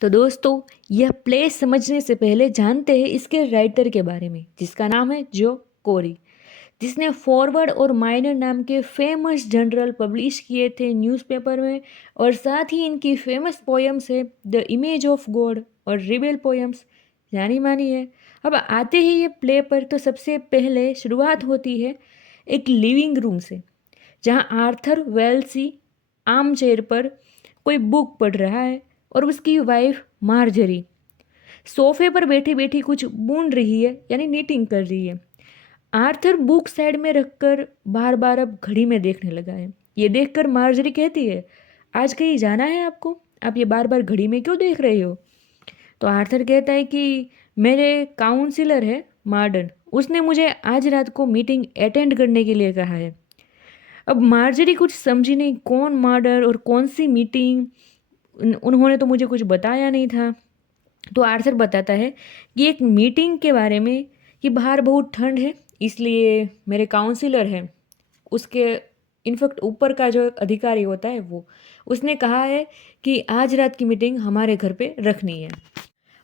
तो दोस्तों, यह प्ले समझने से पहले जानते हैं इसके राइटर के बारे में, जिसका नाम है जो कोरी, जिसने फॉरवर्ड और माइनर नाम के फेमस जर्नल पब्लिश किए थे न्यूज़पेपर में। और साथ ही इनकी फेमस पोएम्स है द इमेज ऑफ गॉड और रिबेल पोएम्स जानी मानी है। अब आते ही ये प्ले पर, तो सबसे पहले शुरुआत होती है एक लिविंग रूम से, जहाँ आर्थर वेल्सी आर्म चेयर पर कोई बुक पढ़ रहा है और उसकी वाइफ मार्जरी सोफे पर बैठी बैठी कुछ बून रही है, यानी नीटिंग कर रही है। आर्थर बुक साइड में रखकर बार बार अब घड़ी में देखने लगा है। ये देखकर मार्जरी कहती है, आज कहीं जाना है आपको? आप ये बार बार घड़ी में क्यों देख रहे हो? तो आर्थर कहता है कि मेरे काउंसिलर है मार्डन, उसने मुझे आज रात को मीटिंग अटेंड करने के लिए कहा है। अब मार्जरी कुछ समझी नहीं, कौन मार्डर और कौन सी मीटिंग, उन्होंने तो मुझे कुछ बताया नहीं था। तो आर्थर बताता है कि एक मीटिंग के बारे में, कि बाहर बहुत ठंड है, इसलिए मेरे काउंसिलर हैं, उसके इनफैक्ट ऊपर का जो एक अधिकारी होता है वो, उसने कहा है कि आज रात की मीटिंग हमारे घर पे रखनी है।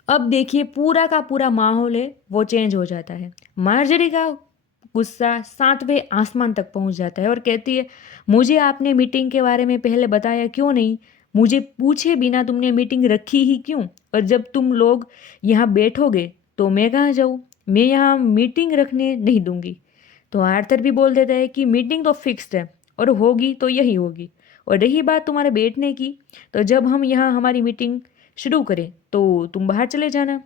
अब देखिए पूरा का पूरा माहौल है वो चेंज हो जाता है। मार्जरी का गुस्सा सातवें आसमान तक पहुंच जाता है और कहती है, मुझे आपने मीटिंग के बारे में पहले बताया क्यों नहीं? मुझे पूछे बिना तुमने मीटिंग रखी ही क्यों? और जब तुम लोग यहाँ बैठोगे तो मैं कहाँ जाऊँ? मैं यहाँ मीटिंग रखने नहीं दूंगी। तो आर्थर भी बोल देता है कि मीटिंग तो फिक्स्ड है और होगी तो यही होगी। और रही बात तुम्हारे बैठने की, तो जब हम यहाँ हमारी मीटिंग शुरू करें तो तुम बाहर चले जाना।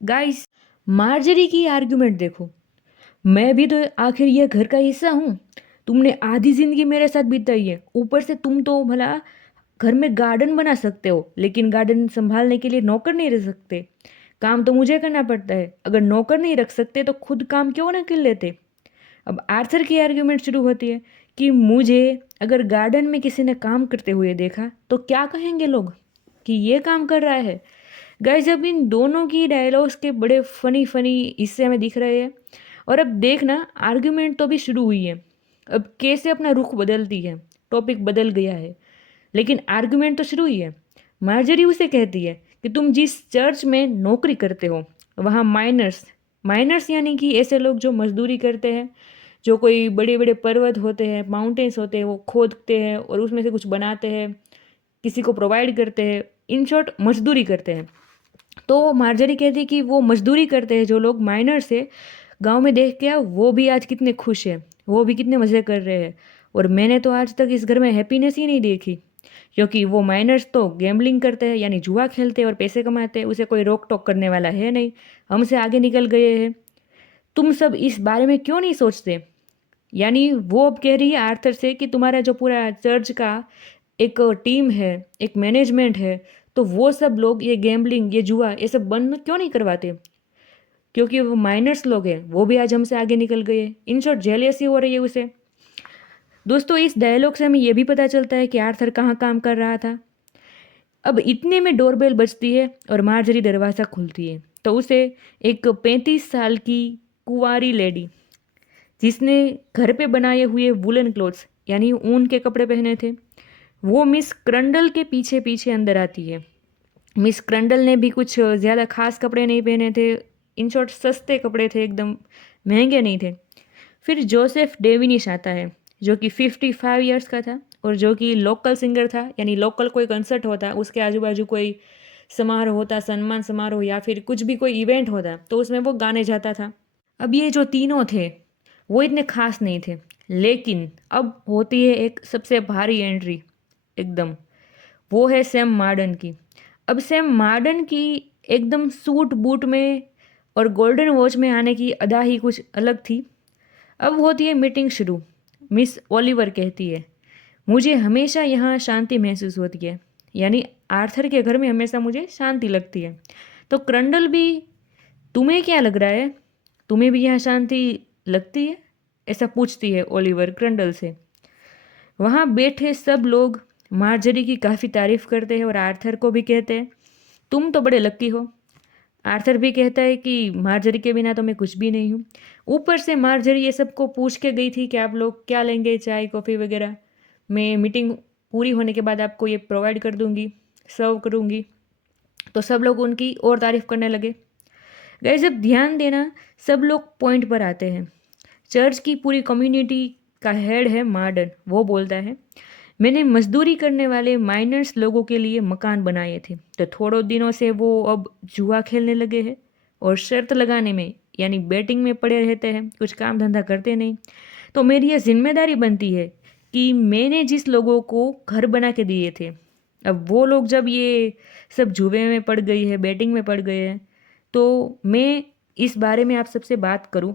गाइस, मार्जरी की आर्गुमेंट देखो, मैं भी तो आखिर यह घर का हिस्सा हूँ। तुमने आधी जिंदगी मेरे साथ बिताई है, ऊपर से तुम तो भला घर में गार्डन बना सकते हो, लेकिन गार्डन संभालने के लिए नौकर नहीं रख सकते। काम तो मुझे करना पड़ता है। अगर नौकर नहीं रख सकते तो खुद काम क्यों ना कर लेते? अब आर्थर की आर्ग्यूमेंट शुरू होती है कि मुझे अगर गार्डन में किसी ने काम करते हुए देखा तो क्या कहेंगे लोग कि ये काम कर रहा है। गाइस, अब इन दोनों की डायलॉग्स के बड़े फनी फनी हिस्से हमें दिख रहे हैं। और अब देखना, आर्ग्यूमेंट तो भी शुरू हुई है, अब कैसे अपना रुख बदलती है। टॉपिक बदल गया है लेकिन आर्ग्यूमेंट तो शुरू ही है। मार्जरी उसे कहती है कि तुम जिस चर्च में नौकरी करते हो वहाँ माइनर्स, माइनर्स यानी कि ऐसे लोग जो मजदूरी करते हैं, जो कोई बड़े बड़े पर्वत होते हैं, माउंटेन्स होते हैं, वो खोदते हैं और उसमें से कुछ बनाते हैं, किसी को प्रोवाइड करते हैं, इन शॉर्ट मजदूरी करते हैं। तो मार्जरी कहती है कि वो मजदूरी करते हैं जो लोग माइनर्स है, गांव में देख के आओ, वो भी आज कितने खुश हैं, वो भी कितने मज़े कर रहे हैं। और मैंने तो आज तक इस घर में हैप्पीनेस ही नहीं देखी, क्योंकि वो माइनर्स तो गैम्बलिंग करते हैं, यानी जुआ खेलते हैं और पैसे कमाते हैं, उसे कोई रोक टोक करने वाला है नहीं, हमसे आगे निकल गए हैं। तुम सब इस बारे में क्यों नहीं सोचते? यानी वो अब कह रही है आर्थर से कि तुम्हारा जो पूरा चर्च का एक टीम है, एक मैनेजमेंट है, तो वो सब लोग ये गैम्बलिंग, ये जुआ, ये सब बंद क्यों नहीं करवाते? क्योंकि वो माइनर्स लोग हैं, वो भी आज हमसे आगे निकल गए। इन शॉर्ट जेलियसी हो रही है उसे। दोस्तों, इस डायलॉग से हमें यह भी पता चलता है कि आर्थर कहाँ काम कर रहा था। अब इतने में डोरबेल बजती है और मार्जरी दरवाज़ा खुलती है, तो उसे एक 35 साल की कुंवारी लेडी, जिसने घर पे बनाए हुए वुलन क्लोथ्स यानी ऊन के कपड़े पहने थे, वो मिस क्रंडल के पीछे पीछे अंदर आती है। मिस क्रंडल ने भी कुछ ज़्यादा खास कपड़े नहीं पहने थे, इन शॉर्ट सस्ते कपड़े थे, एकदम महंगे नहीं थे। फिर जोसेफ डेविनिश आता है, जो कि 55 ईयर्स का था और जो कि लोकल सिंगर था, यानी लोकल कोई कंसर्ट होता, उसके आजू बाजू कोई समारोह होता, सम्मान समारोह या फिर कुछ भी कोई इवेंट होता, तो उसमें वो गाने जाता था। अब ये जो तीनों थे वो इतने खास नहीं थे, लेकिन अब होती है एक सबसे भारी एंट्री एकदम, वो है सैम मार्डन की। अब सैम मार्डन की एकदम सूट बूट में और गोल्डन वॉच में आने की अदा ही कुछ अलग थी। अब होती है मीटिंग शुरू। मिस ओलिवर कहती है, मुझे हमेशा यहाँ शांति महसूस होती है, यानी आर्थर के घर में हमेशा मुझे शांति लगती है। तो क्रंडल भी, तुम्हें क्या लग रहा है, तुम्हें भी यहाँ शांति लगती है? ऐसा पूछती है ओलिवर क्रंडल से। वहाँ बैठे सब लोग मार्जरी की काफ़ी तारीफ करते हैं और आर्थर को भी कहते हैं, तुम तो बड़े लक्की हो। आर्थर भी कहता है कि मार्जरी के बिना तो मैं कुछ भी नहीं हूँ। ऊपर से मार्जरी ये सबको पूछ के गई थी कि आप लोग क्या लेंगे, चाय कॉफ़ी वगैरह, मैं मीटिंग पूरी होने के बाद आपको ये प्रोवाइड कर दूँगी, सर्व करूँगी। तो सब लोग उनकी और तारीफ करने लगे। गाइस अब ध्यान देना, सब लोग पॉइंट पर आते हैं। चर्च की पूरी कम्युनिटी का हेड है मार्डन। वो बोलता है, मैंने मजदूरी करने वाले माइनर्स लोगों के लिए मकान बनाए थे, तो थोड़े दिनों से वो अब जुआ खेलने लगे हैं और शर्त लगाने में यानी बैटिंग में पड़े रहते हैं, कुछ काम धंधा करते नहीं। तो मेरी ये जिम्मेदारी बनती है कि मैंने जिस लोगों को घर बना के दिए थे, अब वो लोग जब ये सब जुए में पड़ गई है, बैटिंग में पड़ गए हैं, तो मैं इस बारे में आप सबसे बात करूं।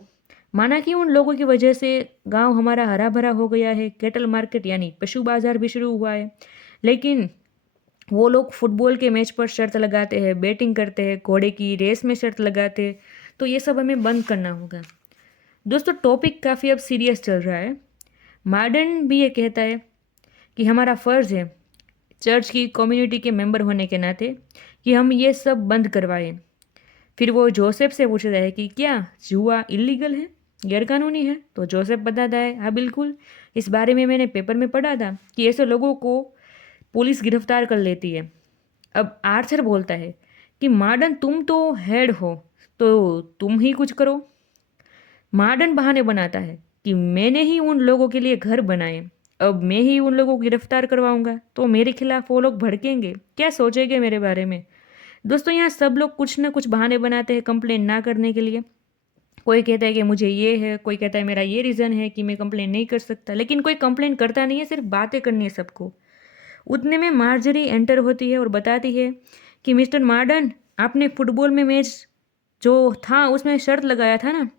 माना कि उन लोगों की वजह से गांव हमारा हरा भरा हो गया है, कैटल मार्केट यानी पशु बाजार भी शुरू हुआ है, लेकिन वो लोग फुटबॉल के मैच पर शर्त लगाते हैं, बैटिंग करते हैं, घोड़े की रेस में शर्त लगाते हैं। तो ये सब हमें बंद करना होगा। दोस्तों टॉपिक काफ़ी अब सीरियस चल रहा है। मार्डन भी ये कहता है कि हमारा फ़र्ज़ है चर्च की कम्युनिटी के मेंबर होने के नाते कि हम ये सब बंद करवाएं। फिर वो जोसेफ से पूछता है कि क्या जुआ इलीगल है, गैरकानूनी है? तो जोसेफ बताता है, हाँ बिल्कुल, इस बारे में मैंने पेपर में पढ़ा था कि ऐसे लोगों को पुलिस गिरफ्तार कर लेती है। अब आर्थर बोलता है कि मार्डन तुम तो हेड हो, तो तुम ही कुछ करो। मार्डन बहाने बनाता है कि मैंने ही उन लोगों के लिए घर बनाए, अब मैं ही उन लोगों को गिरफ्तार करवाऊंगा तो मेरे खिलाफ वो लोग भड़केंगे, क्या सोचेंगे मेरे बारे में। दोस्तों यहाँ सब लोग कुछ ना कुछ बहाने बनाते हैं कंप्लेन ना करने के लिए। कोई कहता है कि मुझे ये है, कोई कहता है मेरा ये रीज़न है कि मैं कंप्लेन नहीं कर सकता, लेकिन कोई कंप्लेन करता नहीं है, सिर्फ बातें करनी है सबको। उतने में मार्जरी एंटर होती है और बताती है कि मिस्टर मार्डन, आपने फुटबॉल में मैच जो था उसमें शर्त लगाया था ना,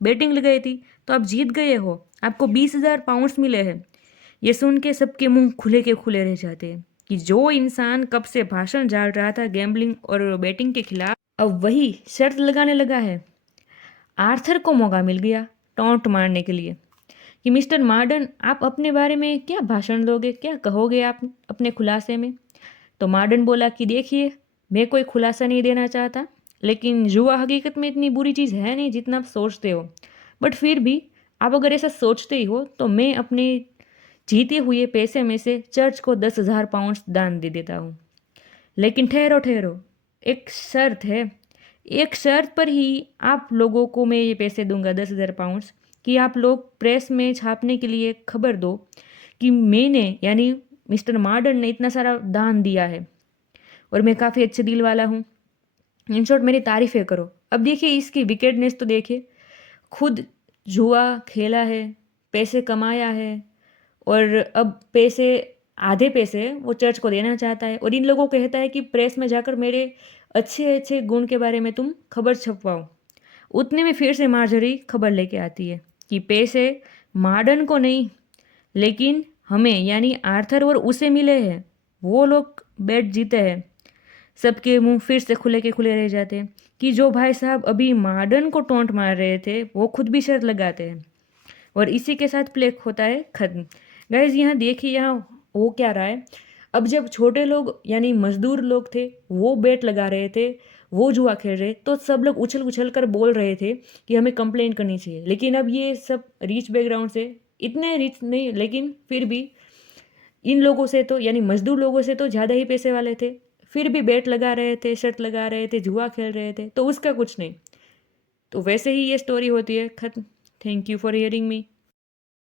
बैटिंग लगाई थी, तो आप जीत गए हो, आपको 20,000 पाउंड्स मिले हैं। ये सुन के सबके मुंह खुले के खुले रह जाते हैं कि जो इंसान कब से भाषण डाल रहा था गैम्बलिंग और बैटिंग के खिलाफ, अब वही शर्त लगाने लगा है। आर्थर को मौका मिल गया टॉन्ट मारने के लिए कि मिस्टर मार्डन, आप अपने बारे में क्या भाषण दोगे, क्या कहोगे आप अपने खुलासे में। तो मार्डन बोला कि देखिए, मैं कोई खुलासा नहीं देना चाहता, लेकिन जुआ हकीकत में इतनी बुरी चीज़ है नहीं जितना आप सोचते हो। बट फिर भी आप अगर ऐसा सोचते ही हो तो मैं अपने जीते हुए पैसे में से चर्च को 10,000 पाउंड दान दे देता हूँ। लेकिन ठहरो ठहरो, एक शर्त है। एक शर्त पर ही आप लोगों को मैं ये पैसे दूंगा 10,000 पाउंड्स, कि आप लोग प्रेस में छापने के लिए खबर दो कि मैंने यानी मिस्टर मार्डन ने इतना सारा दान दिया है और मैं काफ़ी अच्छे दिल वाला हूँ। इन शॉर्ट मेरी तारीफ़ें करो। अब देखिए इसकी विकेटनेस तो देखिए, खुद जुआ खेला है, पैसे कमाया है और अब पैसे आधे पैसे वो चर्च को देना चाहता है, और इन लोगों को कहता है कि प्रेस में जाकर मेरे अच्छे अच्छे गुण के बारे में तुम खबर छपवाओ। उतने में फिर से मार्जरी खबर लेके आती है कि पैसे मार्डन को नहीं, लेकिन हमें यानी आर्थर और उसे मिले हैं, वो लोग बैट जीते हैं। सबके मुंह फिर से खुले के खुले रह जाते हैं कि जो भाई साहब अभी मार्डन को टोंट मार रहे थे वो खुद भी शर्त लगाते हैं, और इसी के साथ प्ले होता है खत्म। गाइज यहाँ देखिए यहाँ हो क्या रहा है। अब जब छोटे लोग यानी मजदूर लोग थे वो बेट लगा रहे थे, वो जुआ खेल रहे, तो सब लोग उछल उछल कर बोल रहे थे कि हमें कंप्लेन करनी चाहिए। लेकिन अब ये सब रिच बैकग्राउंड से, इतने रिच नहीं लेकिन फिर भी इन लोगों से तो यानी मजदूर लोगों से तो ज़्यादा ही पैसे वाले थे, फिर भी बेट लगा रहे थे, शर्त लगा रहे थे, जुआ खेल रहे थे, तो उसका कुछ नहीं। तो वैसे ही ये स्टोरी होती है खत्म। Thank you for hearing me.